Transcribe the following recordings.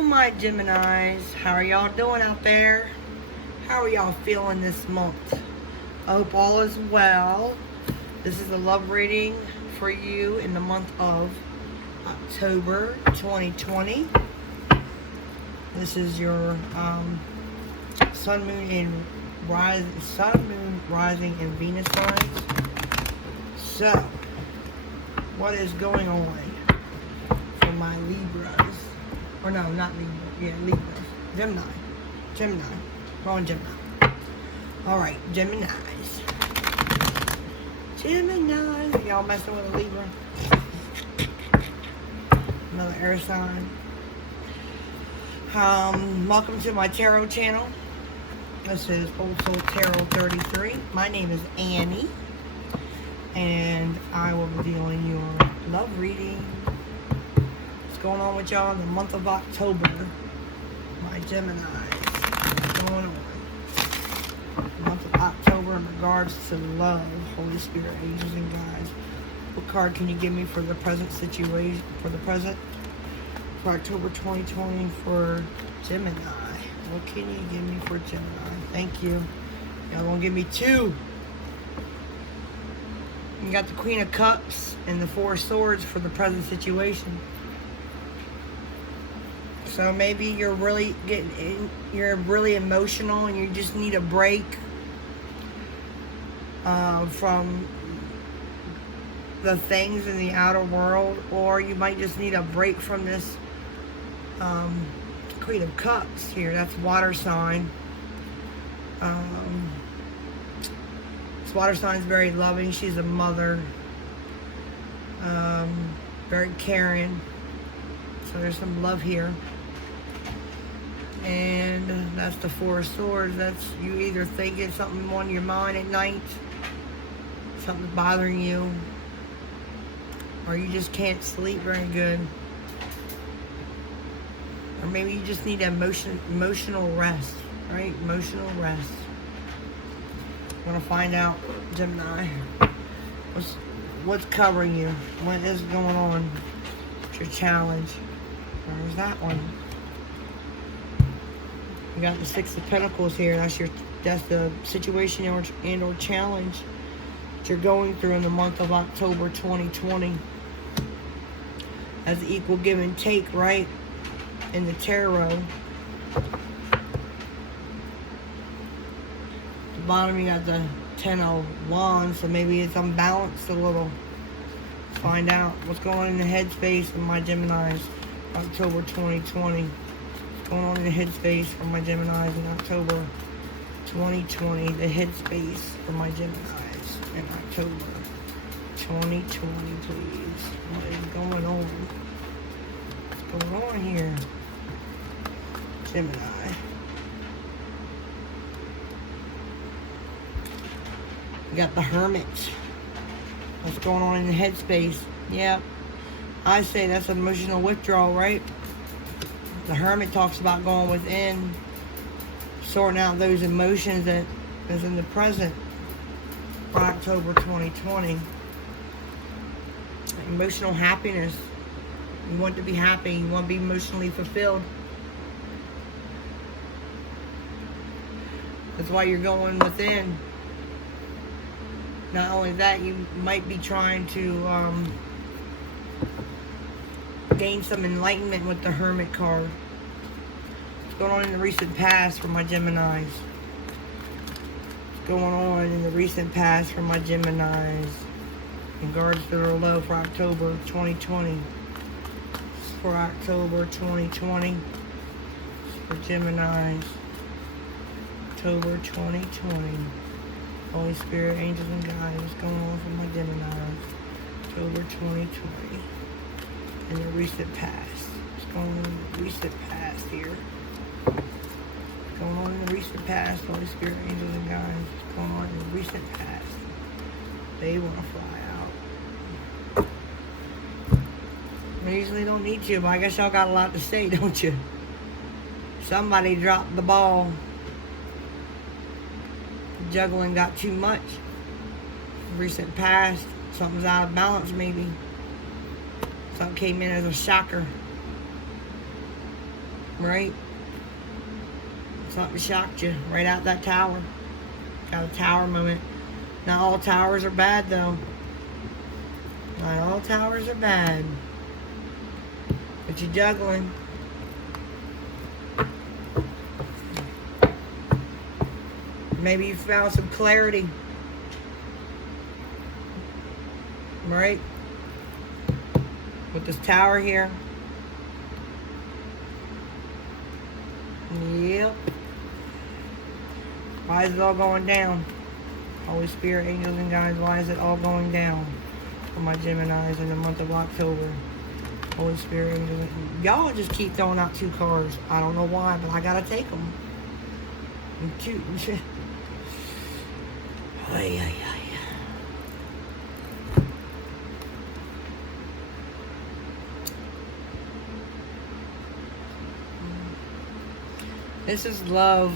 Hello, my Geminis. How are y'all doing out there? How are y'all feeling this month? I hope all is well. This is a love reading for you in the month of October 2020. This is your sun, moon, rising, and Venus signs. So, what is going on for my Libras? Or no, not Libra. Yeah, Libras. Gemini. Go on, Gemini. Alright, Geminis. Y'all messing with a Libra? Another air sign. Welcome to my tarot channel. This is Old Soul Tarot 33. My name is Annie. And I will be doing your love reading. What's going on with y'all in the month of October? My Geminis. What's going on? The month of October in regards to love, Holy Spirit, angels, and guides. What card can you give me for the present situation, for October 2020 for Gemini? What can you give me for Gemini? Thank you. Y'all gonna give me two. You got the Queen of Cups and the Four of Swords for the present situation. So maybe you're really you're really emotional and you just need a break from the things in the outer world, or you might just need a break from this Queen of Cups here. That's water sign. This water sign is very loving. She's a mother. Very caring. So there's some love here. And that's the Four of Swords. That's you either thinking something on your mind at night, something's bothering you, or you just can't sleep very good. Or maybe you just need emotional rest, right? Emotional rest. I want to find out, Gemini, what's covering you? What is going on? What's your challenge? Where's that one? You got the Six of Pentacles here. That's the situation or challenge that you're going through in the month of October 2020. As equal give and take, right? In the tarot. Bottom you got the 10 of Wands, so maybe it's unbalanced a little. Let's find out what's going on in the headspace of my Geminis October 2020. What's going on in the headspace for my Geminis in October 2020. The headspace for my Geminis in October 2020, please. What is going on? What's going on here? Gemini. You got the Hermit. What's going on in the headspace? Yeah, I say that's emotional withdrawal, right? The Hermit talks about going within, sorting out those emotions that is in the present for October 2020. Emotional happiness. You want to be happy. You want to be emotionally fulfilled. That's why you're going within. Not only that, you might be trying to gain some enlightenment with the Hermit card. What's going on in the recent past for my Geminis? What's going on in the recent past for my Geminis in regards to their love for October 2020? For October 2020 for Geminis. October 2020. Holy Spirit, angels, and guides. What's going on for my Geminis? October 2020. In the recent past. What's going on in the recent past here? What's going on in the recent past? Holy Spirit, angels, and guides. What's going on in the recent past? They want to fly out. They usually don't need to, but I guess y'all got a lot to say, don't you? Somebody dropped the ball. Juggling got too much. Recent past, something's out of balance maybe. Something came in as a shocker. right? Something shocked you right out that tower. Got a tower moment. Not all towers are bad, though. Not all towers are bad. But you're juggling. Maybe you found some clarity. Right? With this tower here. Yep. Why is it all going down? Holy Spirit, angels and guides, why is it all going down for my Geminis in the month of October? Holy Spirit, angels, y'all just keep throwing out 2 cards. I don't know why, but I gotta take them. Cute. Ay, ay, ay. This is love.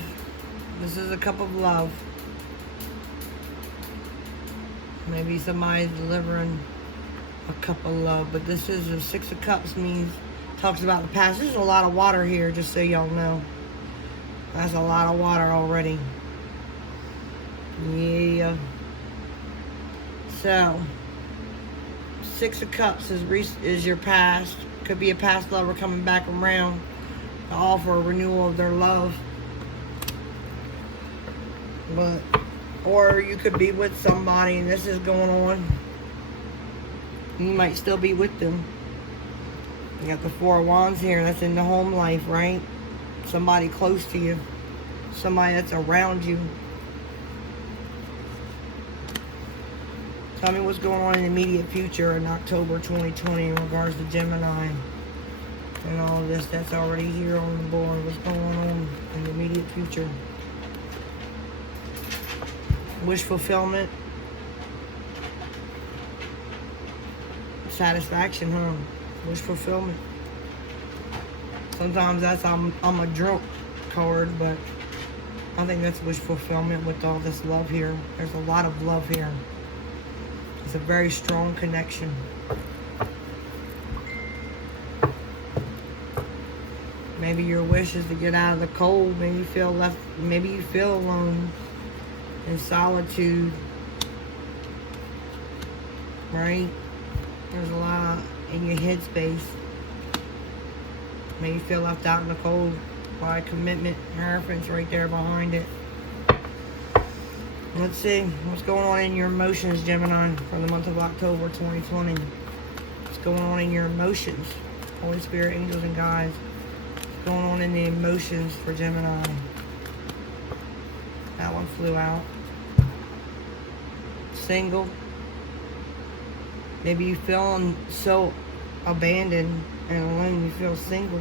This is a cup of love. Maybe somebody's delivering a cup of love, but this is a 6 of Cups, means talks about the past. There's a lot of water here, just so y'all know. That's a lot of water already. Yeah. So, 6 of Cups is your past. Could be a past lover coming back around to offer a renewal of their love. But, or you could be with somebody and this is going on. You might still be with them. You got the 4 of Wands here. That's in the home life, right? Somebody close to you. Somebody that's around you. Tell me what's going on in the immediate future in October 2020 in regards to Gemini. And all of this that's already here on the board. What's going on in the immediate future? Wish fulfillment. Satisfaction, huh? Wish fulfillment. Sometimes that's I'm a drunk card, but I think that's wish fulfillment with all this love here. There's a lot of love here. It's a very strong connection. Maybe your wish is to get out of the cold. Maybe you feel left. Maybe you feel alone, in solitude. Right? There's a lot in your headspace. Maybe you feel left out in the cold. By commitment, Hierophant's right there behind it. Let's see what's going on in your emotions, Gemini, for the month of October 2020. What's going on in your emotions? Holy Spirit, angels, and guides. What's going on in the emotions for Gemini? That one flew out. Single. Maybe you feeling so abandoned and alone, you feel single.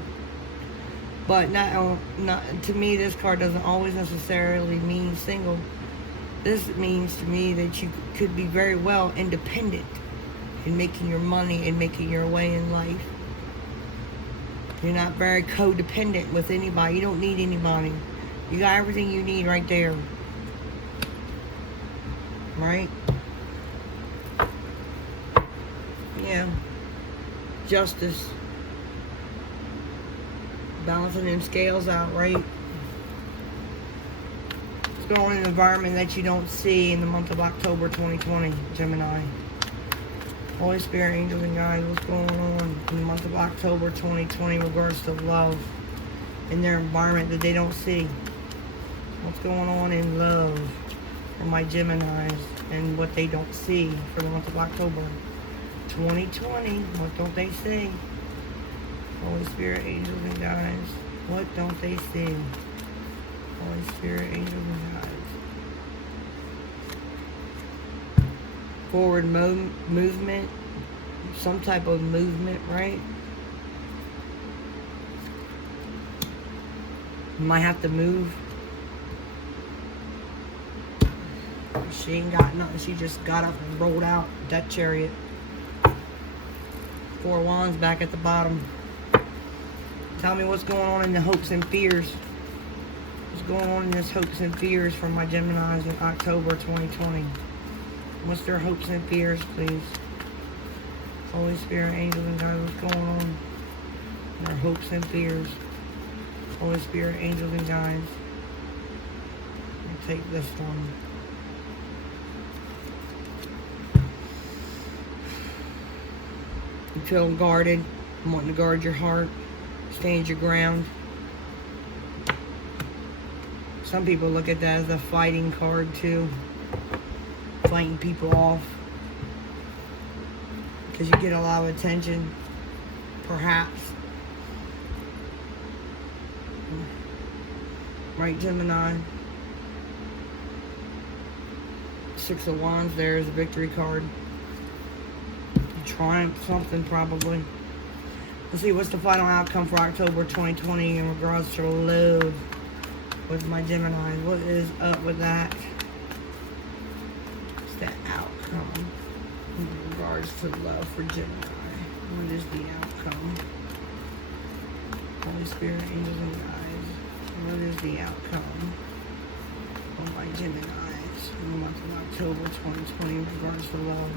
But not to me, this card doesn't always necessarily mean single. This means to me that you could be very well independent in making your money and making your way in life. You're not very codependent with anybody. You don't need anybody. You got everything you need right there. Right? Yeah. Justice. Balancing them scales out, right? What's going on in an environment that you don't see in the month of October 2020, Gemini? Holy Spirit, angels, and guides, what's going on in the month of October 2020 in regards to love in their environment that they don't see? What's going on in love for my Geminis and what they don't see for the month of October 2020? What don't they see? Holy Spirit, angels, and guides, what don't they see? Holy Spirit, angels, and guides. Forward movement, some type of movement, right? You might have to move. She ain't got nothing. She just got up and rolled out. Death Chariot. 4 Wands back at the bottom. Tell me what's going on in the hopes and fears. What's going on in this hopes and fears for my Geminis in October 2020? What's their hopes and fears, please? Holy Spirit, angels, and guides, what's going on? Their hopes and fears. Holy Spirit, angels and guides. I'll take this one. You feel guarded, wanting to guard your heart, stand your ground. Some people look at that as a fighting card too. Fighting people off. Because you get a lot of attention, perhaps. Right, Gemini? Six of Wands there is a victory card. Triumph something probably. Let's see, what's the final outcome for October 2020 in regards to love with my Gemini? What is up with that? What's the outcome in regards to love for Gemini? What is the outcome? Holy Spirit, angels and guides. What is the outcome of my Geminis in the month of October 2020 in regards to love?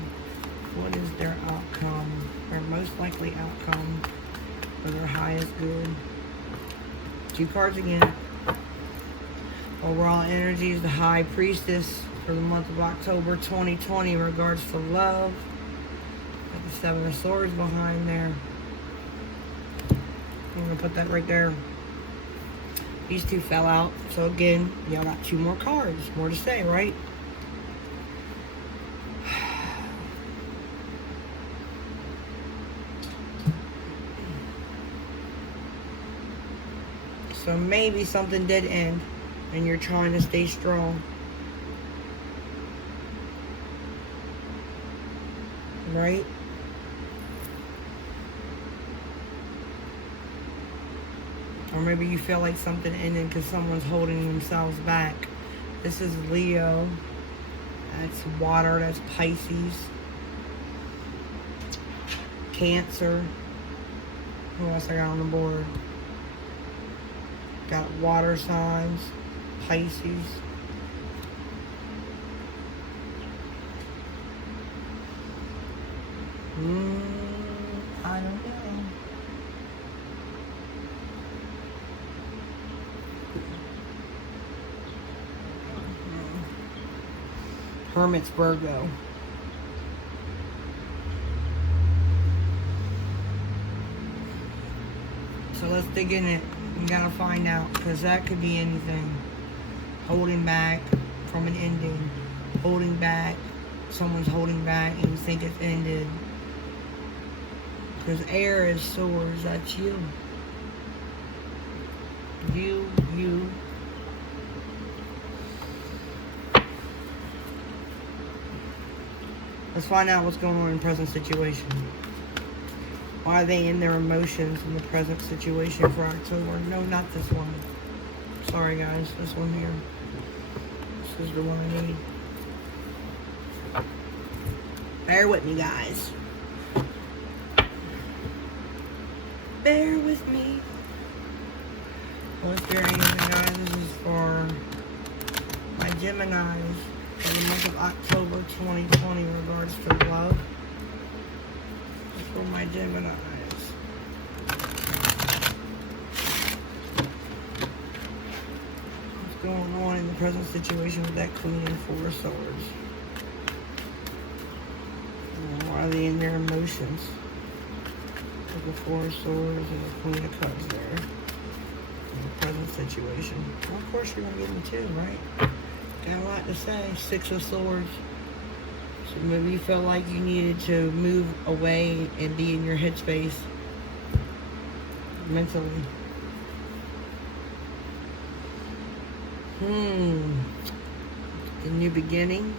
What is their outcome? Their most likely outcome for their highest good. Two cards again. Overall energy is the High Priestess for the month of October 2020 in regards to love. Got the Seven of Swords behind there. I'm going to put that right there. These two fell out. So again, y'all got two more cards. More to say, right? So maybe something did end and you're trying to stay strong. Right? Or maybe you feel like something ended because someone's holding themselves back. This is Leo. That's water. That's Pisces. Cancer. Who else I got on the board? Got water signs, Pisces. I don't know. Hermit's Virgo. So let's dig in it. You gotta find out, because that could be anything. Holding back from an ending. Holding back. Someone's holding back and you think it's ended. Because air is swords. That's you. You. Let's find out what's going on in the present situation. Why are they in their emotions in the present situation for October? No, not this one. Sorry, guys. This one here. This is the one I need. Bear with me, guys. Bear with me. Holy Spirit, angels and guides, this is for my Geminis for the month of October 2020 in regards to love. For my Geminis. What's going on in the present situation with that Queen and Four of Swords? Why are they in their emotions? With the Four of Swords and the Queen of Cups there. In the present situation. Well, of course you're going to get them too, right? Got a lot to say. Six of Swords. So maybe you felt like you needed to move away and be in your headspace mentally. A new beginning.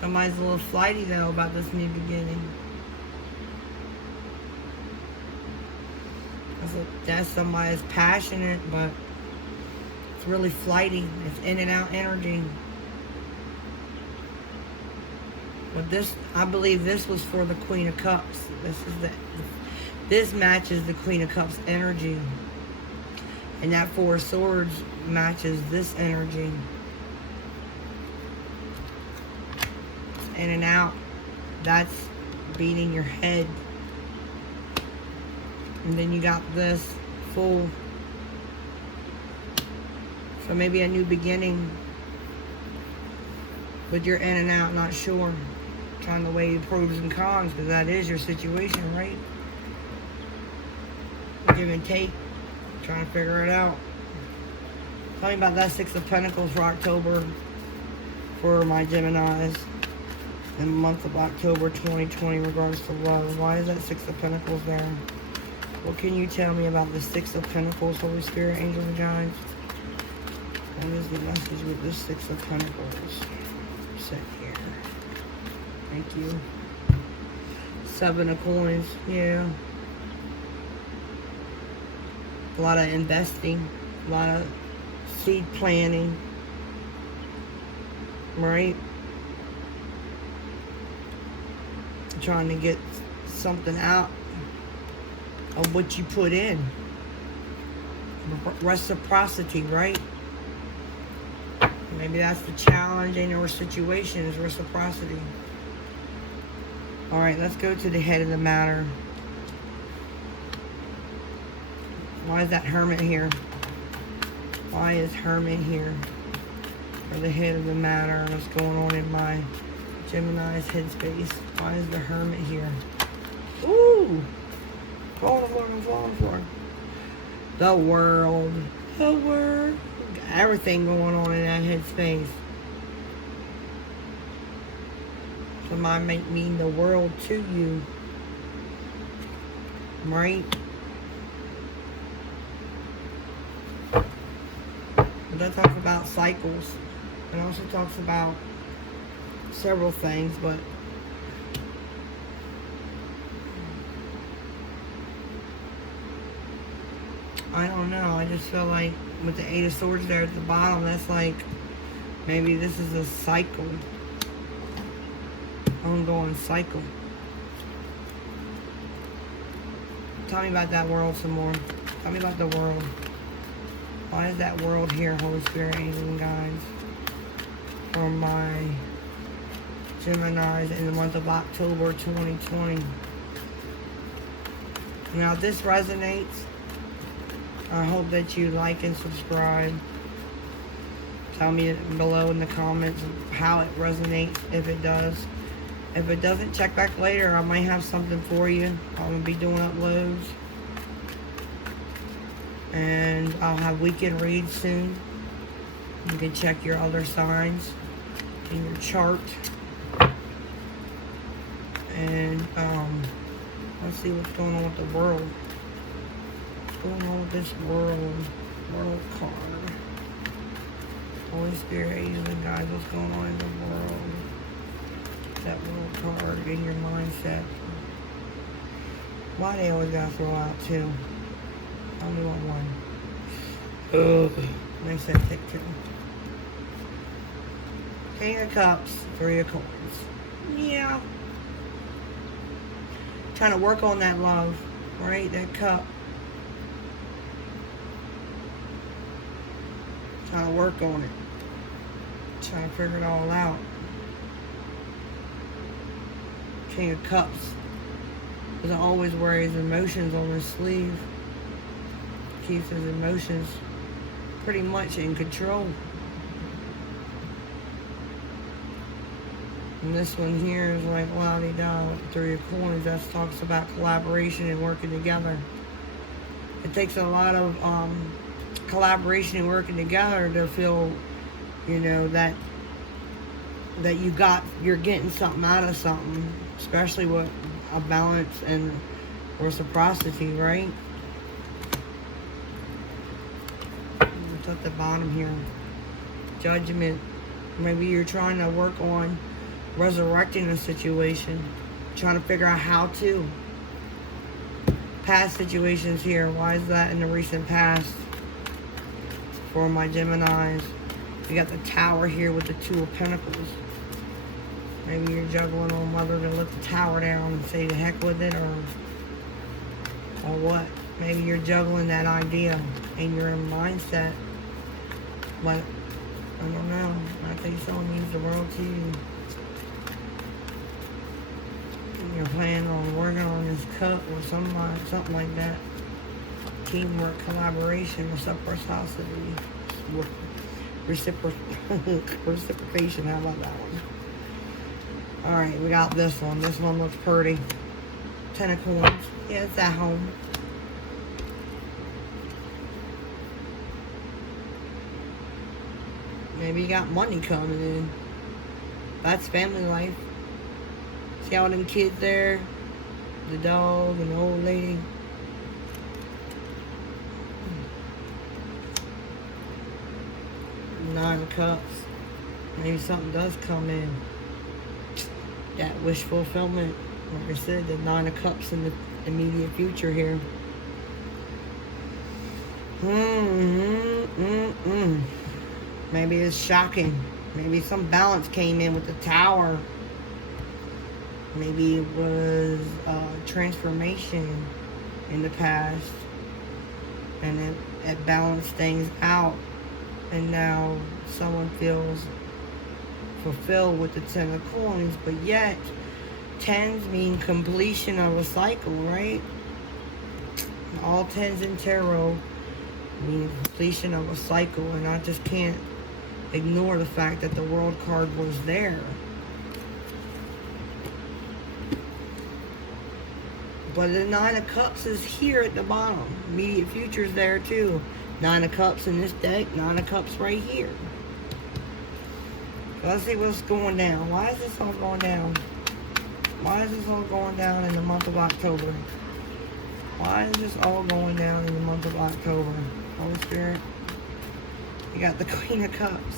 Somebody's a little flighty though about this new beginning. That's somebody that's passionate, but it's really flighty. It's in and out energy. But this, I believe this was for the Queen of Cups. This matches the Queen of Cups energy. And that Four of Swords matches this energy. In and out. That's beating your head. And then you got this Fool. So maybe a new beginning. But you're in and out, not sure. Trying to weigh the pros and cons, because that is your situation, right? Give and take. Trying to figure it out. Tell me about that Six of Pentacles for October for my Geminis in the month of October 2020 in regards to love. Why is that Six of Pentacles there? What can you tell me about the Six of Pentacles, Holy Spirit, angels, and guides? What is the message with this Six of Pentacles? Sit here. Thank you. Seven of Coins. Yeah. A lot of investing. A lot of seed planting. Right? Trying to get something out of what you put in. Reciprocity, right? Maybe that's the challenge in your situation, is reciprocity. Alright, let's go to the head of the matter. Why is that Hermit here? Why is Hermit here? For the head of the matter. What's going on in my Gemini's headspace? Why is the Hermit here? Ooh! Falling for the world. The world. Everything going on in that headspace. So might mean the world to you. Right? But that talks about cycles. It also talks about several things, but I don't know. I just feel like with the Eight of Swords there at the bottom, that's like maybe this is a cycle. Ongoing cycle. Tell me about that world some more. Tell me about the world. Why is that world here, Holy Spirit, angels, and guides? For my Geminis in the month of October 2020. Now, if this resonates, I hope that you like and subscribe. Tell me below in the comments how it resonates, if it does. If it doesn't, check back later. I might have something for you. I'm going to be doing uploads. And I'll have weekend reads soon. You can check your other signs in your chart. And let's see what's going on with the world. What's going on with this world card? Holy Spirit, angels, and guides, what's going on in the world? That world card in your mindset. Why they always gotta throw out two? I only want one. Ugh. They said take two. King of Cups, Three of Coins. Yeah. Trying to work on that love, right? That cup. Trying to work on it. Trying to figure it all out. King of Cups doesn't always wear his emotions on his sleeve. Keeps his emotions pretty much in control. And this one here is like la-di-da with the Three of Coins. That talks about collaboration and working together. It takes a lot of collaboration and working together to feel, you know, that you're getting something out of something, especially with a balance and reciprocity, right? It's at the bottom here. Judgment. Maybe you're trying to work on resurrecting a situation, trying to figure out how to. Past situations here. Why is that in the recent past for my Geminis? You got the Tower here with the Two of Pentacles. Maybe you're juggling on whether to let the Tower down and say the heck with it, or what. Maybe you're juggling that idea in your mindset. But I don't know. I think someone means the world to you. You're planning on working on this cup or something like that. Teamwork, collaboration, reciprocity, reciprocation. How about that one? All right, we got this one. This one looks pretty. 10 of coins. Yeah, it's at home. Maybe you got money coming in. That's family life. See all them kids there? The dog and the old lady. Nine of Cups. Maybe something does come in. That wish fulfillment. Like I said, the Nine of Cups in the immediate future here. Maybe it's shocking. Maybe some balance came in with the Tower. Maybe it was transformation in the past. And it balanced things out. And now someone feels fulfilled with the 10 of coins. But yet, 10s mean completion of a cycle, right? All 10s in tarot mean completion of a cycle. And I just can't ignore the fact that the World card was there. But the Nine of Cups is here at the bottom. Immediate future's there too. Nine of Cups in this deck, Nine of Cups right here. Let's see what's going down. Why is this all going down? Why is this all going down in the month of October? Why is this all going down in the month of October? Holy Spirit. You got the Queen of Cups.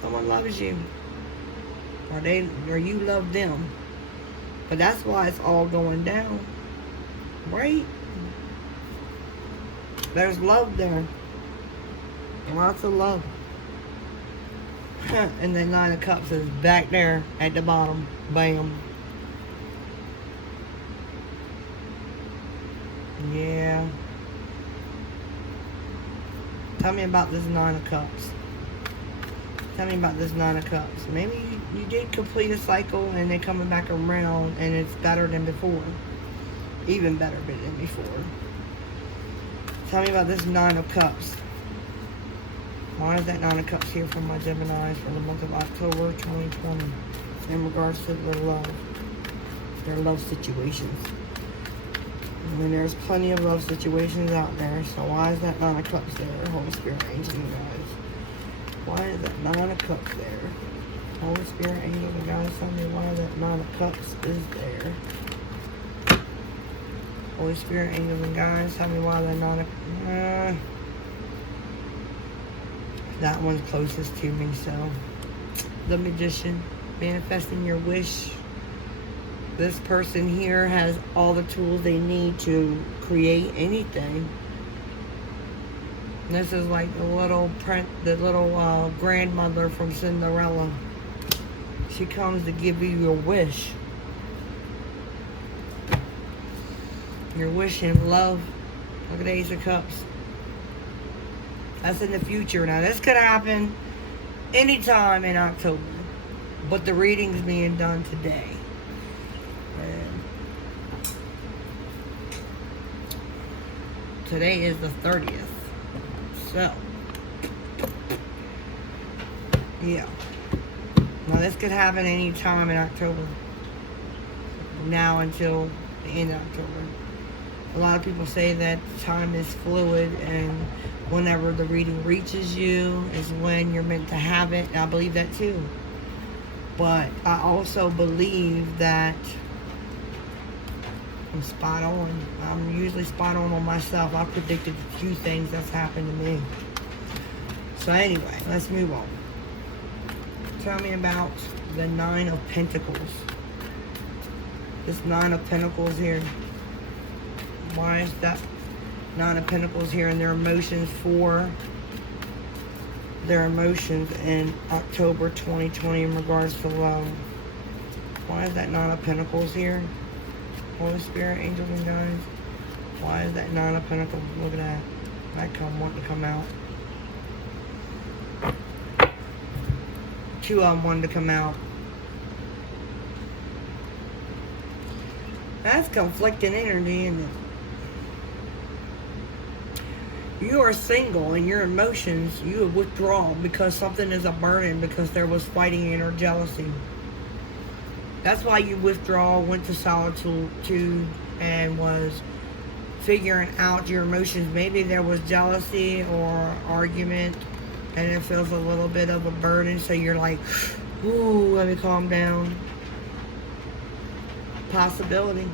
Someone loves you. Or you love them. But that's why it's all going down. Right? There's love there. Lots of love. And the Nine of Cups is back there at the bottom. Bam. Yeah. Tell me about this Nine of Cups. Tell me about this Nine of Cups. Maybe you did complete a cycle and they're coming back around and it's better than before. Even better than before. Tell me about this Nine of Cups. Why is that Nine of Cups here for my Geminis for the month of October 2020 in regards to their love situations? I mean, there's plenty of love situations out there, so why is that Nine of Cups there? Holy Spirit, angels and guides. Why is that Nine of Cups there? Holy Spirit, angels and guides, tell me why that Nine of Cups is there. Holy Spirit, angels and guides, tell me why that Nine of... that one's closest to me, so... The Magician, manifesting your wish. This person here has all the tools they need to create anything. And this is like the little grandmother from Cinderella. She comes to give you your wish. Your wish and love. Look at the Ace of Cups. That's in the future. Now, this could happen anytime in October. But the reading's being done today. Today is the 30th. So, yeah. Now, this could happen any time in October. Now until the end of October. A lot of people say that time is fluid and whenever the reading reaches you is when you're meant to have it. And I believe that too. But I also believe that I'm spot on. I'm usually spot on myself. I predicted a few things that's happened to me. So anyway, let's move on. Tell me about the Nine of Pentacles. This Nine of Pentacles here. Why is that Nine of Pentacles here and their emotions in October 2020 in regards to love? Why is that Nine of Pentacles here? Holy Spirit, angels and guides. Why is that Nine of Pentacles? Look at that. That wanting to come out. Two of them wanted to come out. That's conflicting energy, isn't it? You are single and your emotions, you withdraw because something is a burden, because there was fighting or jealousy. That's why you withdraw, went to solitude, and was figuring out your emotions. Maybe there was jealousy or argument and it feels a little bit of a burden, so you're like, ooh, let me calm down. Possibility.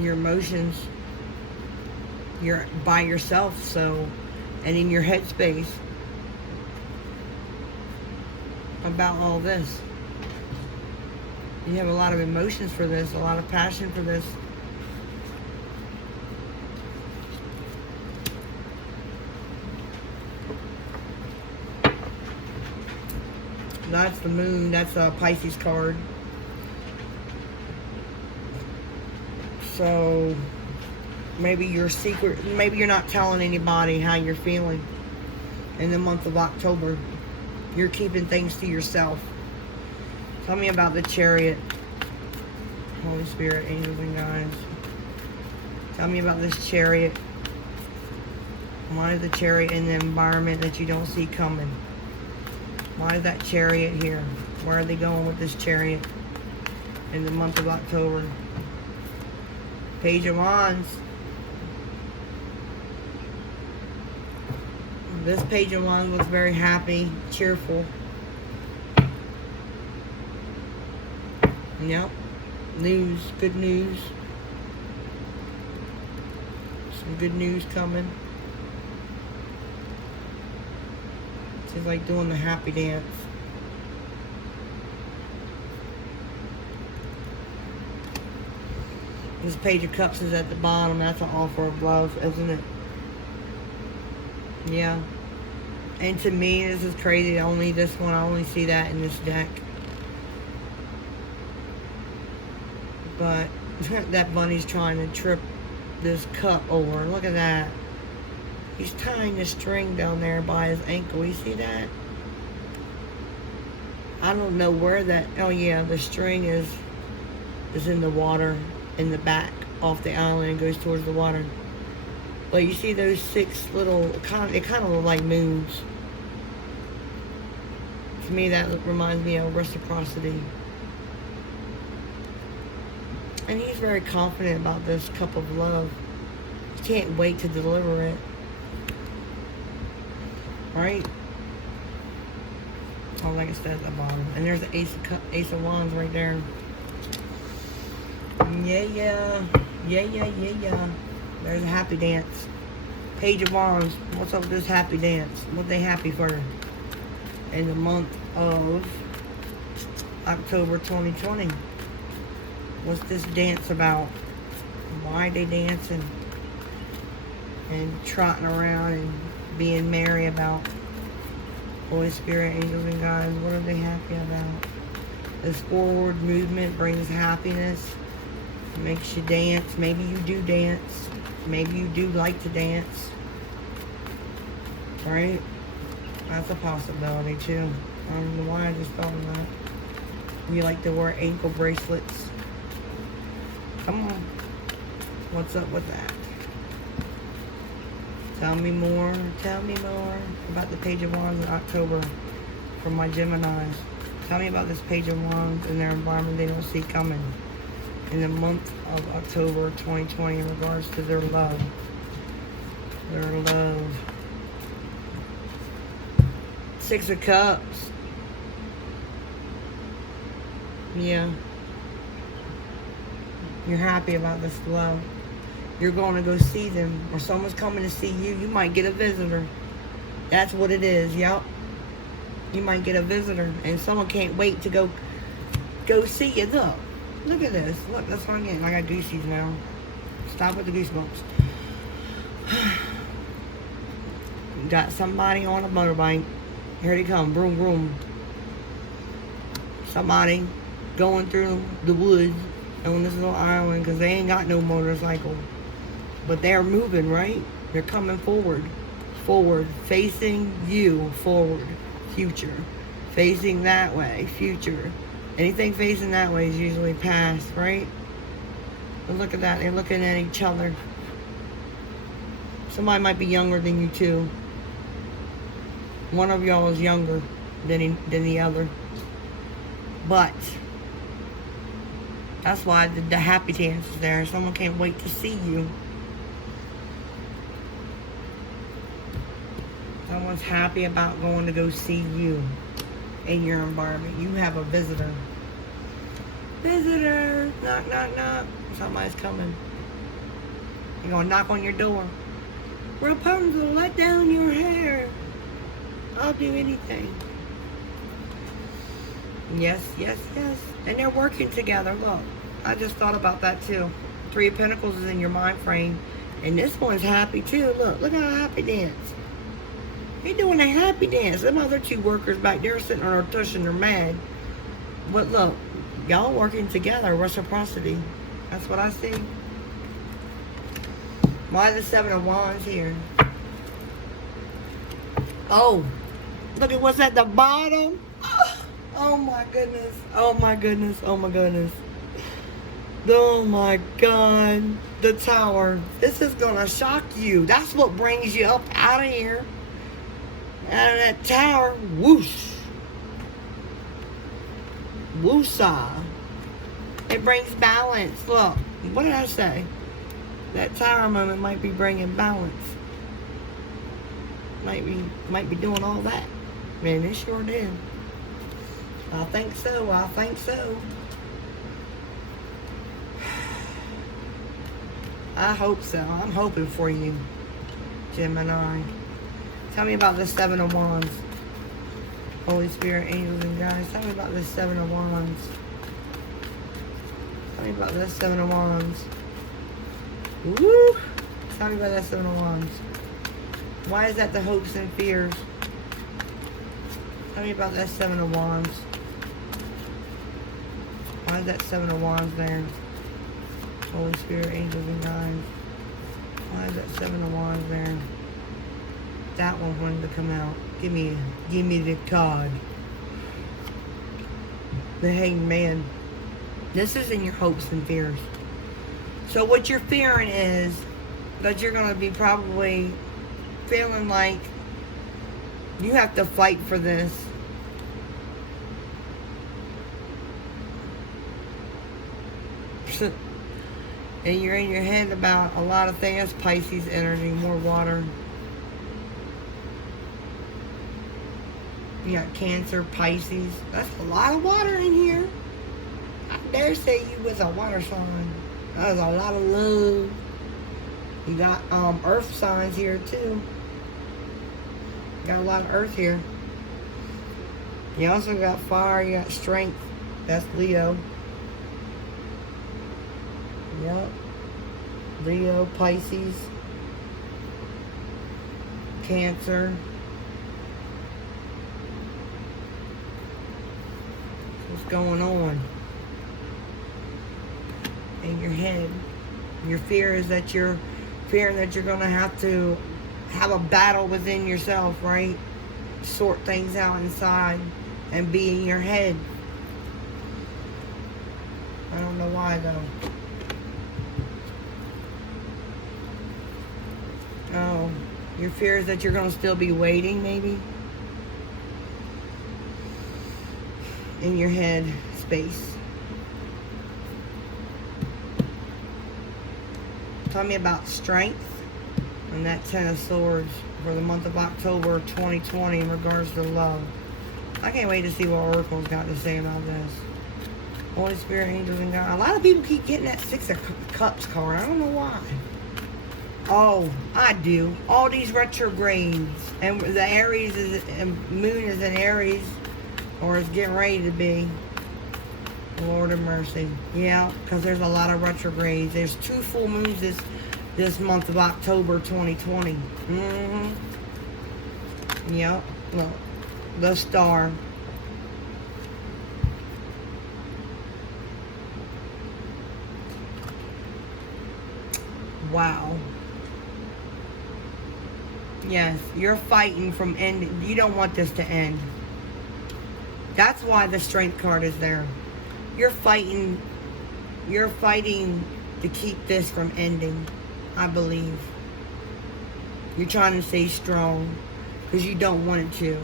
Your emotions, you're by yourself, so, and in your headspace about all this. You have a lot of emotions for this, a lot of passion for this. That's the moon. That's a Pisces card. So maybe your secret, maybe you're not telling anybody how you're feeling in the month of October. You're keeping things to yourself. Tell me about the Chariot. Holy Spirit, angels and guides. Tell me about this Chariot. Why is the Chariot in the environment that you don't see coming? Why is that Chariot here? Where are they going with this Chariot in the month of October? Page of Wands. This Page of Wands was very happy, cheerful. Yep. News, good news. Some good news coming. She's like doing the happy dance. This Page of Cups is at the bottom. That's an offer of love, isn't it? Yeah. And to me, this is crazy. Only this one, I only see that in this deck. But that bunny's trying to trip this cup over. Look at that. He's tying the string down there by his ankle. You see that? I don't know where that... Oh, yeah, the string is in the water in the back off the island and goes towards the water. But you see those 6 little... It kind of look like moons. To me, that reminds me of reciprocity. And he's very confident about this cup of love. He can't wait to deliver it. Right? Oh, like I said at the bottom. And there's the Ace of Wands right there. Yeah. There's a happy dance. Page of Wands. What's up with this happy dance? What they happy for? In the month of October 2020. What's this dance about? Why are they dancing and trotting around and being merry about? Holy Spirit, angels and guides, what are they happy about? This forward movement brings happiness. It makes you dance. Maybe you do dance. Maybe you do like to dance. Right? That's a possibility too. I don't know why I just thought of that. You like to wear ankle bracelets. Come on. What's up with that? Tell me more about the Page of Wands in October for my Geminis. Tell me about this Page of Wands and their environment they don't see coming in the month of October 2020 in regards to their love. Their love. 6 of Cups. Yeah. You're happy about this love. You're going to go see them, or someone's coming to see you. You might get a visitor. That's what it is. Yep. You might get a visitor, and someone can't wait to go see you. Look at this. Look, that's what I'm getting. I got goosies now. Stop with the goosebumps. Got somebody on a motorbike. Here they come. Vroom, vroom. Somebody going through the woods on this little island because they ain't got no motorcycle. But they're moving, right? They're coming forward. Forward. Facing you. Forward. Future. Facing that way. Future. Anything facing that way is usually past, right? But look at that. They're looking at each other. Somebody might be younger than you too. One of y'all is younger than the other. But that's why the happy dance is there. Someone can't wait to see you. Someone's happy about going to go see you in your environment. You have a visitor. Visitor. Knock, knock, knock. Somebody's coming. You're going to knock on your door. Rapunzel, let down your hair. I'll do anything. Yes, yes, yes. And they're working together. Look, I just thought about that too. 3 of Pentacles is in your mind frame. And this one's happy too. Look how happy dance. They're doing a happy dance. Them other 2 workers back there sitting on their tush and they're mad. But look, y'all working together. Reciprocity. That's what I see. Why the 7 of Wands here? Oh, look at what's at the bottom. Oh my goodness. Oh my goodness. Oh my goodness. Oh my God. The Tower. This is going to shock you. That's what brings you up out of here. Out of that tower. Whoosh. Woosah. It brings balance. Look. What did I say? That tower moment might be bringing balance. Might be doing all that. Man, it sure did. I think so. I think so. I hope so. I'm hoping for you, Gemini. Tell me about the 7 of Wands. Holy Spirit, angels, and guides. Tell me about this 7 of Wands. Tell me about this 7 of Wands. Woo! Tell me about that 7 of Wands. Why is that the hopes and fears? Tell me about that 7 of Wands. Why is that 7 of Wands there? Holy Spirit, angels, and guides. Why is that 7 of Wands there? That one wanted to come out. Give me the card. The Hanged Man. This is in your hopes and fears. So what you're fearing is that you're going to be probably feeling like you have to fight for this. And you're in your head about a lot of things. Pisces energy, more water. You got Cancer, Pisces. That's a lot of water in here. I dare say you was a water sign. That was a lot of love. You got earth signs here too. Got a lot of earth here. You also got fire, you got strength. That's Leo. Yep. Leo, Pisces, Cancer. What's going on in your head? Your fear is that you're fearing that you're going to have a battle within yourself, right? Sort things out inside and be in your head. I don't know why though. Oh, your fear is that you're going to still be waiting, maybe? In your head space. Tell me about strength and that 10 of Swords for the month of October 2020 in regards to love. I can't wait to see what Oracle's got to say about this. Holy Spirit, angels, and God. A lot of people keep getting that 6 of Cups card. I don't know why. Oh, I do. All these retrogrades. And the Aries and Moon is in Aries. Or is getting ready to be. Lord of mercy. Yeah, because there's a lot of retrogrades. There's 2 full moons this month of October 2020. Yep. Look. The Star. Wow. Yes, you're fighting from ending. You don't want this to end. That's why the Strength card is there. You're fighting to keep this from ending, I believe. You're trying to stay strong because you don't want it to.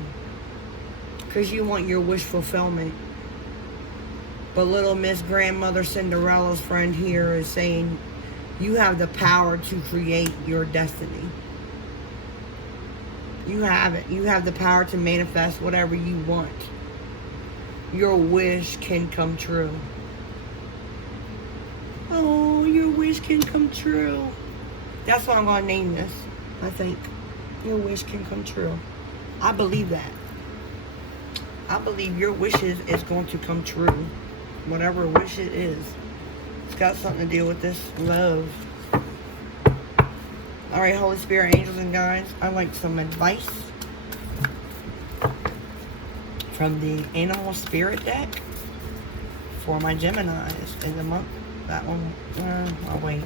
Because you want your wish fulfillment. But little Miss Grandmother Cinderella's friend here is saying you have the power to create your destiny. You have it. You have the power to manifest whatever you want. Your wish can come true. Oh, your wish can come true. That's what I'm going to name this, I think. Your wish can come true. I believe that. I believe your wishes is going to come true. Whatever wish it is. It's got something to do with this love. Alright, Holy Spirit, angels, and guides, I'd like some advice from the Animal Spirit deck for my Geminis in the month. That one, I'll wait.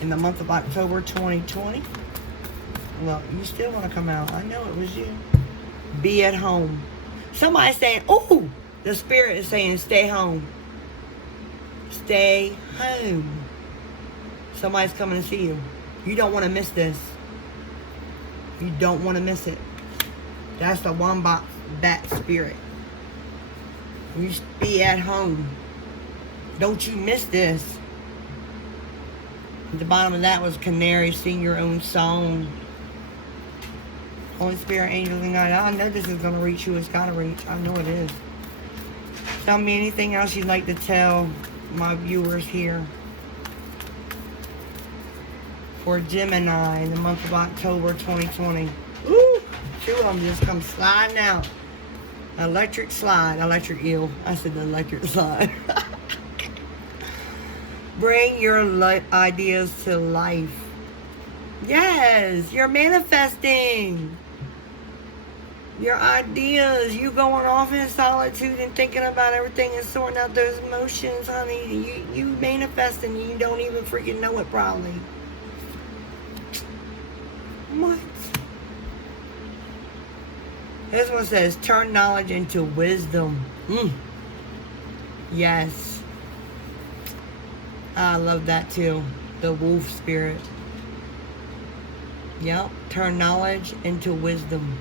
In the month of October 2020. Well, you still want to come out. I know it was you. Be at home. Somebody's saying, oh, the Spirit is saying stay home. Stay home. Somebody's coming to see you. You don't want to miss this. You don't want to miss it. That's the Wombat Bat Spirit. You be at home. Don't you miss this. At the bottom of that was Canary, sing your own song. Holy Spirit, angels, and guides. I know this is going to reach who it's got to reach. I know it is. Tell me anything else you'd like to tell my viewers here. For Gemini in the month of October 2020. Ooh, two of them just come sliding out. Electric slide. Electric eel. I said the electric slide. Bring your ideas to life. Yes, you're manifesting. Your ideas. You going off in solitude and thinking about everything and sorting out those emotions, honey. You manifesting. You don't even freaking know it probably. What? This one says, turn knowledge into wisdom. Yes. I love that too. The wolf spirit. Yep. Turn knowledge into wisdom.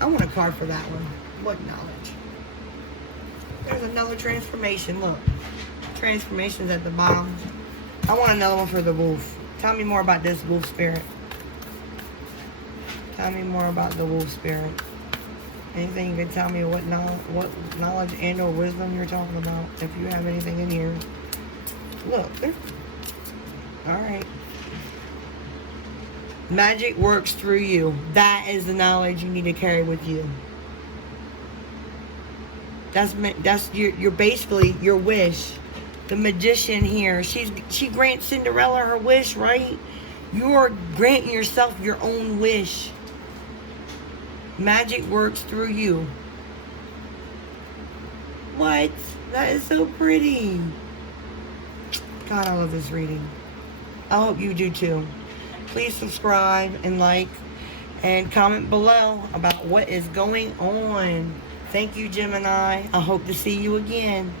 I want a card for that one. What knowledge? There's another transformation. Look. Transformation's at the bottom. I want another one for the wolf. Tell me more about this wolf spirit. Tell me more about the wolf spirit. Anything you can tell me what knowledge and or wisdom you're talking about. If you have anything in here. Look. Alright. Magic works through you. That is the knowledge you need to carry with you. That's your basically your wish. The magician here. She grants Cinderella her wish, right? You are granting yourself your own wish. Magic works through you. What? That is so pretty. God, I love this reading. I hope you do too. Please subscribe and like and comment below about what is going on. Thank you, Gemini. I hope to see you again.